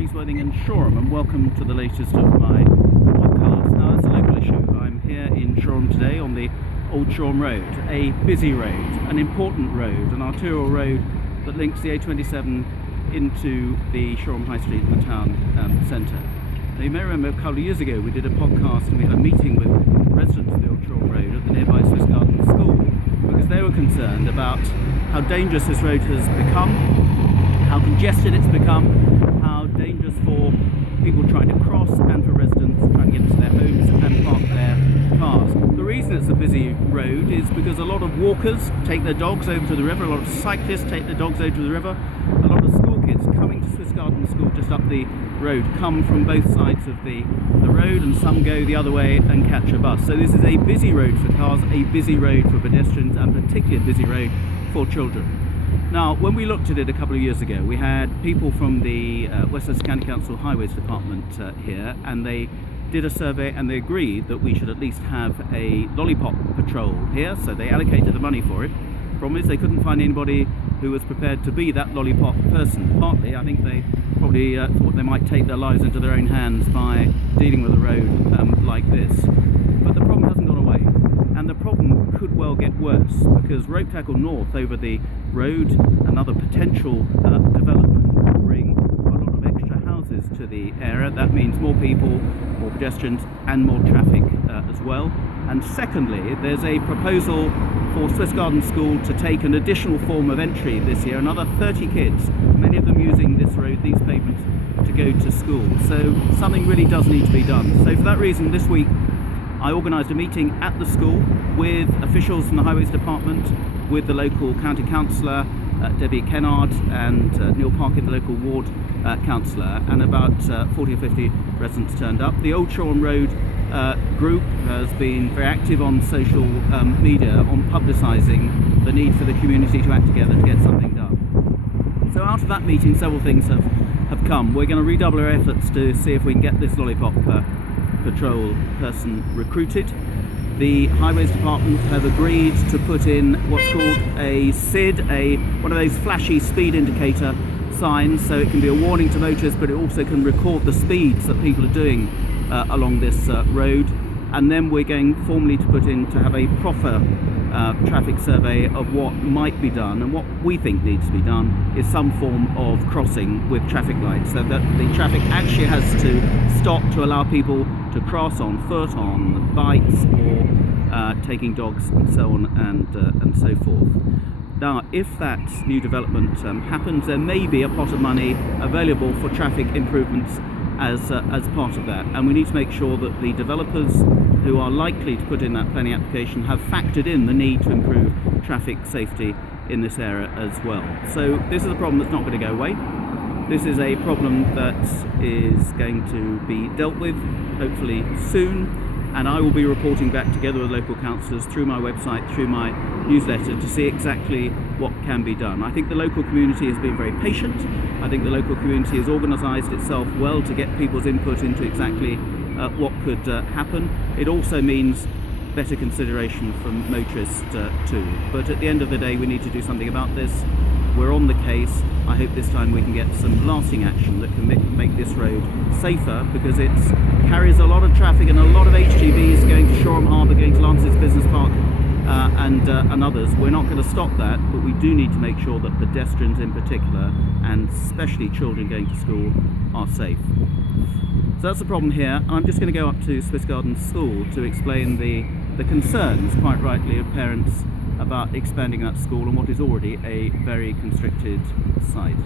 Peace in Shoreham, and welcome to the latest of my podcast. Now, it's a local issue. I'm here in Shoreham today on the Old Shoreham Road, a busy road, an important road, an arterial road that links the A27 into the Shoreham High Street and the town centre. Now, you may remember a couple of years ago we did a podcast and we had a meeting with residents of the Old Shoreham Road at the nearby Swiss Garden School, because they were concerned about how dangerous this road has become, how congested it's become, how dangerous for people trying to cross and for residents trying to get into their homes and park their cars. The reason it's a busy road is because a lot of walkers take their dogs over to the river, a lot of cyclists take their dogs over to the river, a lot of school kids coming to Swiss Garden School just up the road come from both sides of the road, and some go the other way and catch a bus. So this is a busy road for cars, a busy road for pedestrians, and particularly a busy road for children. Now, when we looked at it a couple of years ago, we had people from the West Sussex County Council Highways Department here, and they did a survey and they agreed that we should at least have a lollipop patrol here, so they allocated the money for it. Problem is they couldn't find anybody who was prepared to be that lollipop person. Partly, I think they probably thought they might take their lives into their own hands by dealing with a road like this. But the problem hasn't gone away, and the problem could well get worse, because Ropetackle North over the road, another potential development, will bring a lot of extra houses to the area. That means more people, more pedestrians and more traffic as well. And secondly, there's a proposal for Swiss Garden School to take an additional form of entry this year, another 30 kids, many of them using this road, these pavements, to go to school. So something really does need to be done. So for that reason, this week I organised a meeting at the school with officials from the Highways Department, with the local County Councillor, Debbie Kennard, and Neil Parkin, the local ward councillor, and about 40 or 50 residents turned up. The Old Shoreham Road group has been very active on social media on publicising the need for the community to act together to get something done. So out of that meeting, several things have come. We're going to redouble our efforts to see if we can get this lollipop patrol person recruited. The Highways Department have agreed to put in what's called a SID, one of those flashy speed indicator signs, so it can be a warning to motorists, but it also can record the speeds that people are doing along this road. And then we're going formally to put in to have a proper traffic survey of what might be done, and what we think needs to be done is some form of crossing with traffic lights, so that the traffic actually has to stop to allow people to cross on foot, on bikes, or taking dogs and so on and so forth. Now, if that new development happens, there may be a pot of money available for traffic improvements as part of that, and we need to make sure that the developers who are likely to put in that planning application have factored in the need to improve traffic safety in this area as well. So this is a problem that's not going to go away. This is a problem that is going to be dealt with hopefully soon, and I will be reporting back together with local councillors through my website, through my newsletter, to see exactly what can be done. I think the local community has been very patient. I think the local community has organised itself well to get people's input into exactly what could happen. It also means better consideration from motorists too. But at the end of the day, we need to do something about this. We're on the case. I hope this time we can get some lasting action that can make this road safer, because it carries a lot of traffic and a lot of HGVs going to Shoreham Harbour, going to Lancers Business Park and others. We're not going to stop that, but we do need to make sure that pedestrians in particular, and especially children going to school, are safe. So that's the problem here. I'm just going to go up to Swiss Garden School to explain the concerns, quite rightly, of parents about expanding that school on what is already a very constricted site.